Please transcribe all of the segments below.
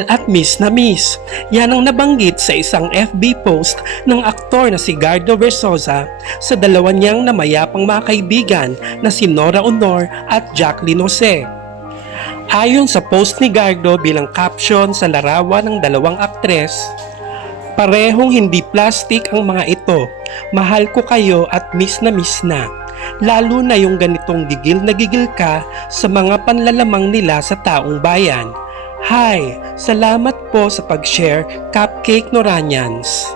mahal at miss na miss. Yan ang nabanggit sa isang FB post ng aktor na si Gardo Versosa sa dalawa niyang namayapang mga kaibigan na si Nora Honor at Jacqueline Jose. Ayon sa post ni Gardo bilang caption sa larawan ng dalawang aktres, "Parehong hindi plastic ang mga ito. Mahal ko kayo at miss na. Lalo na yung ganitong gigil na gigil ka sa mga panlalamang nila sa taong bayan. Hi! Salamat po sa pag-share, Cupcake Noranians."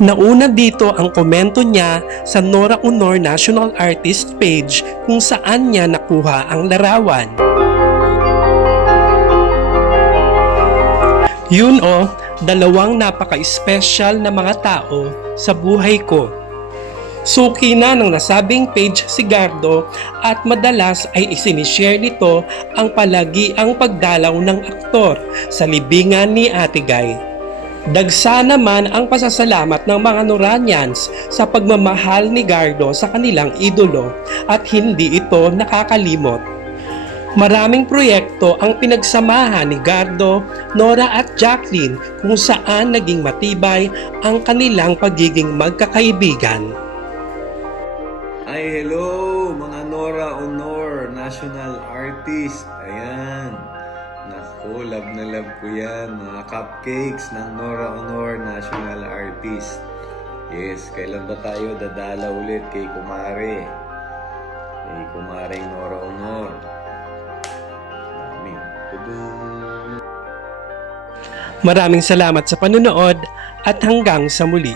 Nauna dito ang komento niya sa Nora Honor National Artist page kung saan niya nakuha ang larawan. Yun dalawang napaka-special na mga tao sa buhay ko. Suki na ng nasabing page si Gardo at madalas ay isinishare nito ang palagiang pagdalaw ng aktor sa libingan ni Ate Guy. Dagsa naman ang pasasalamat ng mga Noranians sa pagmamahal ni Gardo sa kanilang idolo at hindi ito nakakalimot. Maraming proyekto ang pinagsamahan ni Gardo, Nora at Jacqueline kung saan naging matibay ang kanilang pagiging magkakaibigan. Ay, hello mga Nora Honor, national artist. Ayan. Naku, love na love ko yan. Mga cupcakes ng Nora Honor, national artist. Yes, kailan ba tayo dadala ulit kay Kumare? Kay Kumareng Nora Honor. Maraming salamat sa panunood at hanggang sa muli.